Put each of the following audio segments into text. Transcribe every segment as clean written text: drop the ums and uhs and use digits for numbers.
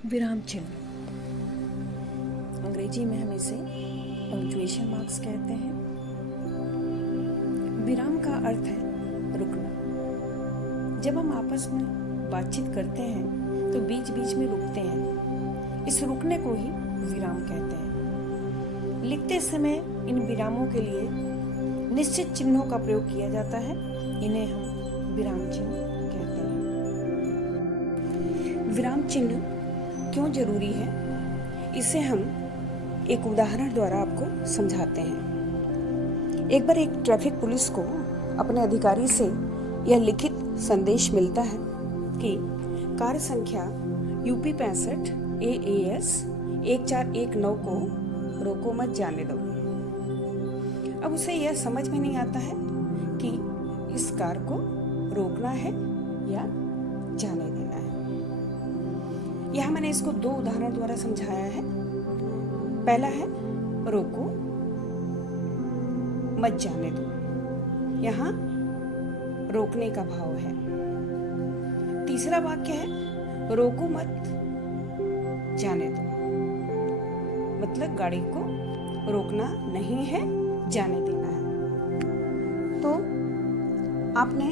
विराम चिन्ह, अंग्रेजी में हम इसे पंक्चुएशन मार्क्स कहते हैं। विराम का अर्थ है रुकना। जब हम आपस में बातचीत करते हैं तो बीच बीच में रुकते हैं, इस रुकने को ही विराम कहते हैं। लिखते समय इन विरामों के लिए निश्चित चिन्हों का प्रयोग किया जाता है, इन्हें हम विराम चिन्ह कहते हैं। विराम चिन्ह क्यों जरूरी है, इसे हम एक उदाहरण द्वारा आपको समझाते हैं। एक बार एक ट्रैफिक पुलिस को अपने अधिकारी से यह लिखित संदेश मिलता है कि कार संख्या यूपी 65 AAS 1419 को रोको मत जाने दो। अब उसे यह समझ में नहीं आता है कि इस कार को रोकना है या जाने देना है। यह मैंने इसको दो उदाहरण द्वारा समझाया है। पहला है रोको मत जाने दो, यहाँ रोकने का भाव है। तीसरा वाक्य है रोको मत जाने दो, मतलब गाड़ी को रोकना नहीं है, जाने देना है। तो आपने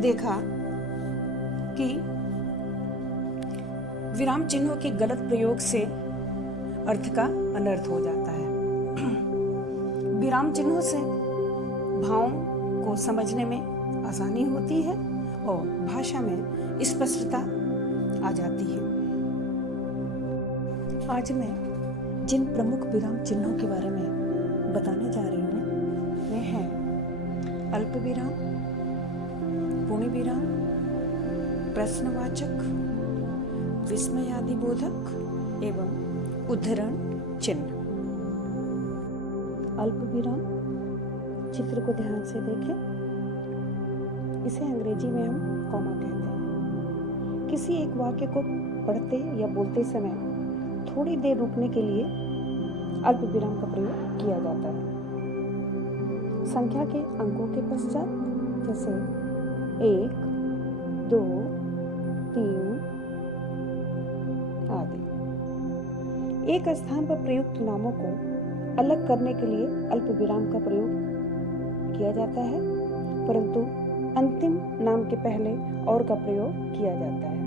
देखा कि विराम चिन्हों के गलत प्रयोग से अर्थ का अनर्थ हो जाता है। विराम चिन्हों से भावों को समझने में आसानी होती है और भाषा में स्पष्टता आ जाती है। आज मैं जिन प्रमुख विराम चिन्हों के बारे में बताने जा रही हूँ वे हैं अल्प विराम, पूर्ण विराम, प्रश्नवाचक, विस्मयादिबोधक एवं उद्धरण चिन्ह। अल्प विराम, चित्र को ध्यान से देखें। इसे अंग्रेजी में हम कॉमा कहते हैं। किसी एक वाक्य को पढ़ते या बोलते समय थोड़ी देर रुकने के लिए अल्प विराम का प्रयोग किया जाता है। संख्या के अंकों के पश्चात जैसे 1, 2, 3 आदि एक स्थान पर प्रयुक्त नामों को अलग करने के लिए अल्प विराम का प्रयोग किया जाता है, परंतु अंतिम नाम के पहले और का प्रयोग किया जाता है।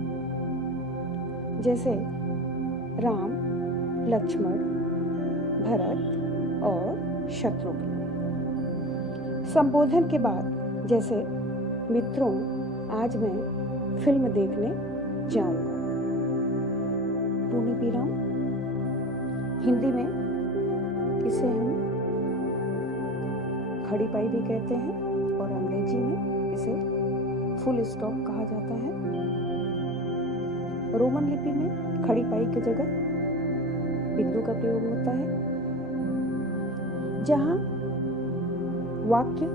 जैसे राम, लक्ष्मण, भरत और शत्रुघ्न। संबोधन के बाद जैसे मित्रों, आज मैं फिल्म देखने जाऊंगा। पूर्ण विराम, हिंदी में इसे हम खड़ी पाई भी कहते हैं और अंग्रेजी में इसे फुल स्टॉप कहा जाता है। रोमन लिपि में खड़ी पाई की जगह बिंदु का प्रयोग होता है। जहां वाक्य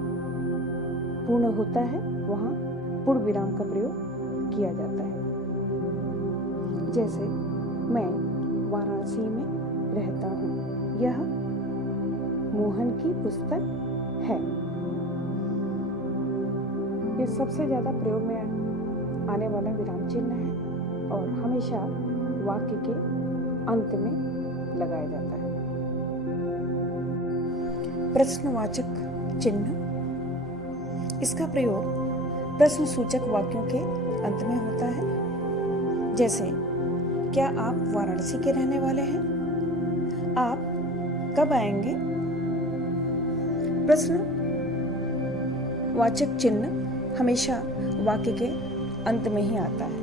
पूर्ण होता है वहां पूर्ण विराम का प्रयोग किया जाता है। जैसे मैं वाराणसी में रहता हूँ, यह मोहन की पुस्तक है। ये सबसे ज्यादा प्रयोग में आने वाला विराम चिन्ह है और हमेशा वाक्य के अंत में लगाया जाता है। प्रश्नवाचक चिन्ह, इसका प्रयोग प्रश्न सूचक वाक्यों के अंत में होता है। जैसे क्या आप वाराणसी के रहने वाले हैं? आप कब आएंगे? प्रश्नवाचक चिन्ह हमेशा वाक्य के अंत में ही आता है।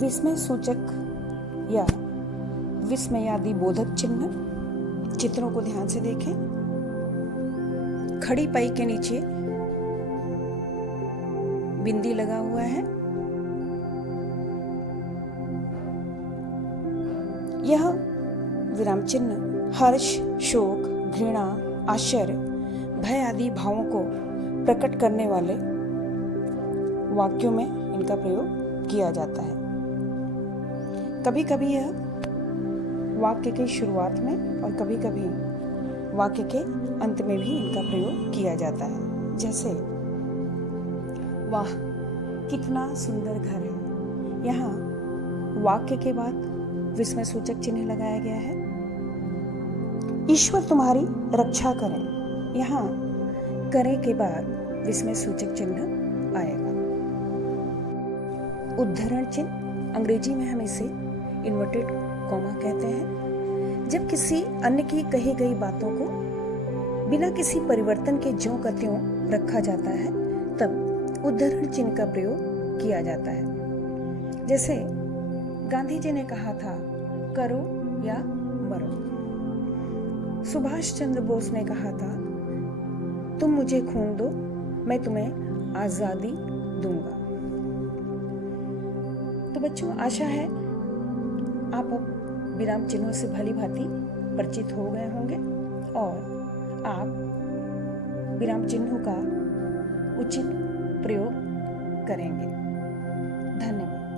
विस्मय सूचक या विस्मयादिबोधक चिन्ह, चित्रों को ध्यान से देखें। खड़ी पाई के नीचे बिंदी लगा हुआ है। यह विराम चिन्ह हर्ष, शोक, घृणा, आश्चर्य, भय आदि भावों को प्रकट करने वाले वाक्यों में इनका प्रयोग किया जाता है। कभी कभी यह वाक्य के शुरुआत में और कभी कभी वाक्य के अंत में भी इनका प्रयोग किया जाता है। जैसे वाह, कितना सुंदर घर है। यहाँ वाक्य के बाद विस्मय सूचक चिन्ह लगाया गया है। ईश्वर तुम्हारी रक्षा करें। यहाँ करें के बाद विस्मय सूचक चिन्ह आएगा। उद्धरण चिन्ह, अंग्रेजी में हम इसे इन्वर्टेड कॉमा कहते हैं। जब किसी अन्य की कही गई बातों को बिना किसी परिवर्तन के ज्यों का त्यों रखा जाता है तब उद्धरण चिन्ह का प्रयोग किया जाता है। जैसे गांधी जी ने कहा था, करो या मरो। सुभाष चंद्र बोस ने कहा था, तुम मुझे खून दो, मैं तुम्हें आजादी दूंगा। तो बच्चों, आशा है आप अब विराम चिन्हों से भली भांति परिचित हो गए होंगे और आप विराम चिन्हों का उचित प्रयोग करेंगे। धन्यवाद।